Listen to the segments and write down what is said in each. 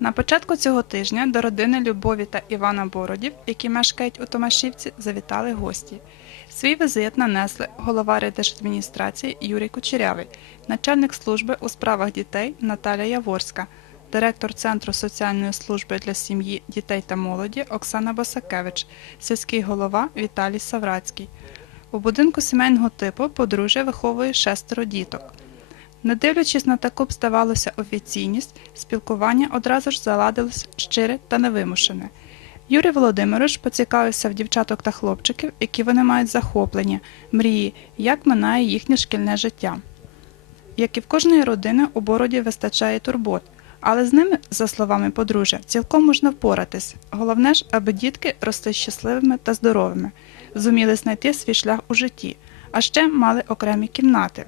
На початку цього тижня до родини Любові та Івана Бородів, які мешкають у Томашівці, завітали гості. Свій візит нанесли голова райдержадміністрації Юрій Кучерявий, начальник служби у справах дітей Наталя Яворська, директор Центру соціальної служби для сім'ї, дітей та молоді Оксана Босакевич, сільський голова Віталій Саврацький. У будинку сімейного типу подружжя виховує шестеро діток. Не дивлячись на таку б здавалося офіційність, спілкування одразу ж заладилось щире та невимушене. Юрій Володимирович поцікавився в дівчаток та хлопчиків, які вони мають захоплення, мрії, як минає їхнє шкільне життя. Як і в кожної родини, у бороді вистачає турбот, але з ними, за словами подружжя, цілком можна впоратись. Головне ж, аби дітки росли щасливими та здоровими, зуміли знайти свій шлях у житті, а ще мали окремі кімнати.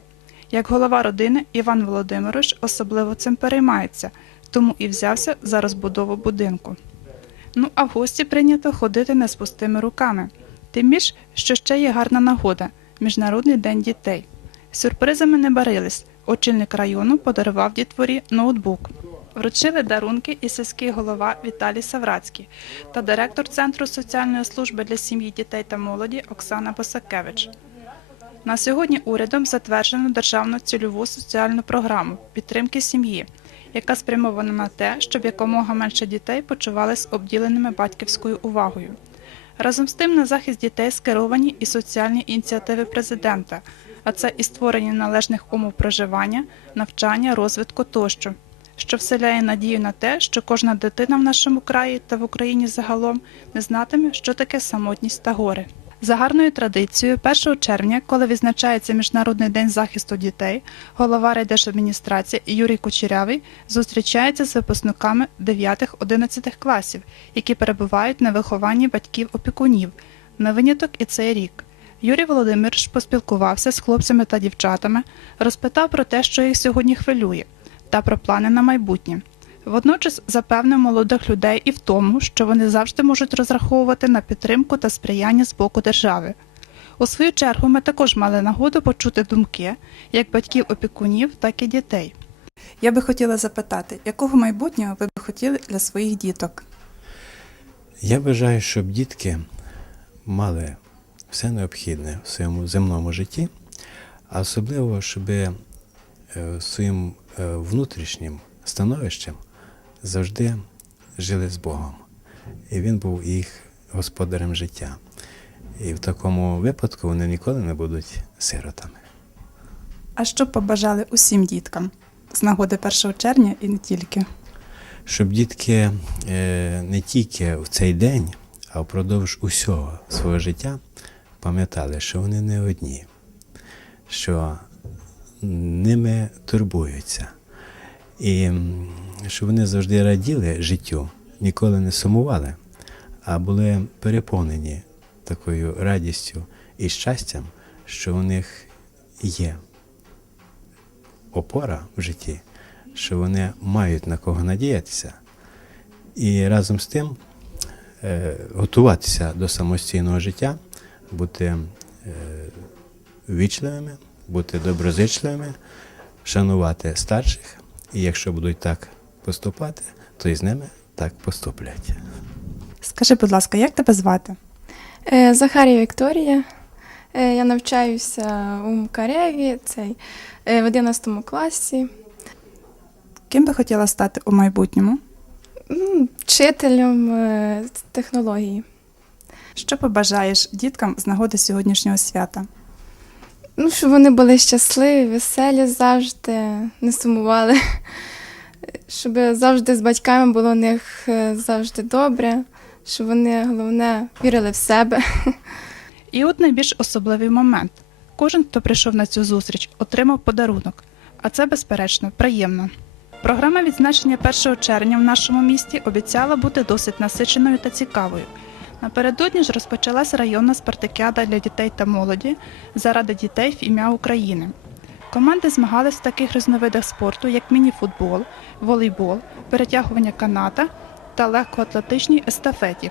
Як голова родини, Іван Володимирович особливо цим переймається, тому і взявся за розбудову будинку. Ну а в гості прийнято ходити не з пустими руками. Тим більш, що ще є гарна нагода Міжнародний день дітей. Сюрпризами не барились. Очільник району подарував дітворі ноутбук. Вручили дарунки і сільський голова Віталій Саврацький та директор Центру соціальної служби для сім'ї, дітей та молоді Оксана Босакевич. На сьогодні урядом затверджено державну цільову соціальну програму підтримки сім'ї, яка спрямована на те, щоб якомога менше дітей почувались обділеними батьківською увагою. Разом з тим на захист дітей скеровані і соціальні ініціативи президента, а це і створення належних умов проживання, навчання, розвитку тощо, що вселяє надію на те, що кожна дитина в нашому краї та в Україні загалом не знатиме, що таке самотність та горе. За гарною традицією, 1 червня, коли відзначається Міжнародний день захисту дітей, голова райдержадміністрації Юрій Кучерявий зустрічається з випускниками 9-11 класів, які перебувають на вихованні батьків-опікунів. На виняток і цей рік. Юрій Володимирович поспілкувався з хлопцями та дівчатами, розпитав про те, що їх сьогодні хвилює, та про плани на майбутнє. Водночас запевнив молодих людей і в тому, що вони завжди можуть розраховувати на підтримку та сприяння з боку держави. У свою чергу ми також мали нагоду почути думки як батьків-опікунів, так і дітей. Я би хотіла запитати, якого майбутнього ви б хотіли для своїх діток? Я бажаю, щоб дітки мали все необхідне в своєму земному житті, а особливо, щоб е, своїм е, внутрішнім становищем завжди жили з Богом. І він був їх господарем життя. І в такому випадку вони ніколи не будуть сиротами. А що побажали усім діткам з нагоди 1 червня і не тільки? щоб дітки е, не тільки в цей день, а впродовж усього свого життя пам'ятали, що вони не одні, що ними турбуються, і що вони завжди раділи життю, ніколи не сумували, а були переповнені такою радістю і щастям, що у них є опора в житті, що вони мають на кого надіятися, і разом з тим е, готуватися до самостійного життя, бути е, вічливими, бути доброзичливими, шанувати старших, і якщо будуть так поступати, то і з ними так поступлять. Скажи, будь ласка, як тебе звати? Е, Захарія Вікторія. Е, Я навчаюся у Мкареві, цей, е, в 11 класі, Ким би хотіла стати у майбутньому? М, вчителем е, з технології. Що побажаєш діткам з нагоди сьогоднішнього свята? Ну, щоб вони були щасливі, веселі завжди, не сумували. Щоб завжди з батьками було у них е, завжди добре, щоб вони, головне, вірили в себе. І от найбільш особливий момент. Кожен, хто прийшов на цю зустріч, отримав подарунок, а це, безперечно, приємно. Програма відзначення 1 червня в нашому місті обіцяла бути досить насиченою та цікавою. Напередодні ж розпочалась районна спартакіада для дітей та молоді заради дітей в ім'я України. Команди змагались в таких різновидах спорту, як міні-футбол, волейбол, перетягування каната та легкоатлетичній естафеті.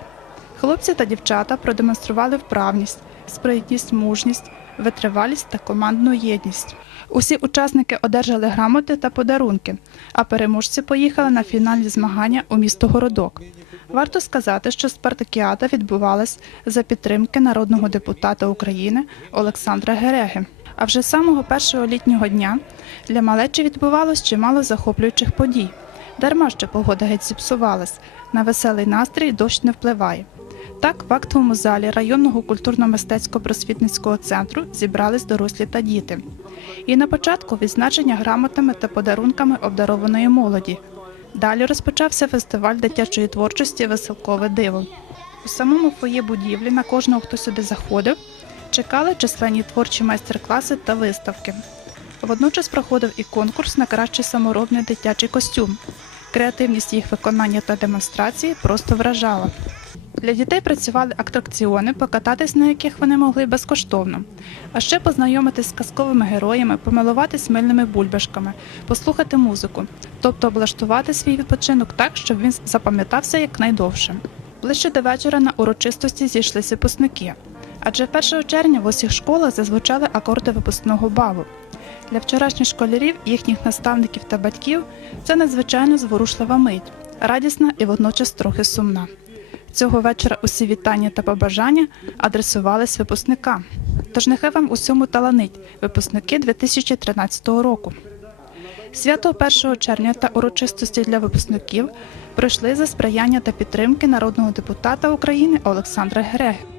Хлопці та дівчата продемонстрували вправність, спритність, мужність, витривалість та командну єдність. Усі учасники одержали грамоти та подарунки, а переможці поїхали на фінальні змагання у місто Городок. Варто сказати, що спартакіада відбувалась за підтримки народного депутата України Олександра Гереги. А вже самого першого літнього дня для малечі відбувалось чимало захоплюючих подій. Дарма що погода геть зіпсувалась, на веселий настрій дощ не впливає. Так, в актовому залі районного культурно-мистецького просвітницького центру зібрались дорослі та діти. І на початку відзначення грамотами та подарунками обдарованої молоді. Далі розпочався фестиваль дитячої творчості Веселкове диво. У самому фоє будівлі на кожного, хто сюди заходив, чекали численні творчі майстер-класи та виставки. Водночас проходив і конкурс на кращий саморобний дитячий костюм. Креативність їх виконання та демонстрації просто вражала. Для дітей працювали атракціони, покататись на яких вони могли безкоштовно, а ще познайомитись з казковими героями, помилуватись мильними бульбашками, послухати музику, тобто облаштувати свій відпочинок так, щоб він запам'ятався якнайдовше. Ближче до вечора на урочистості зійшлися випускники, адже 1 червня в усіх школах зазвучали акорди випускного балу. Для вчорашніх школярів, їхніх наставників та батьків це надзвичайно зворушлива мить, радісна і водночас трохи сумна. Цього вечора усі вітання та побажання адресувались випускникам. Тож нехай вам усьому таланить випускники 2013 року. Свято 1 червня та урочистості для випускників пройшли за сприяння та підтримки народного депутата України Олександра Гереги.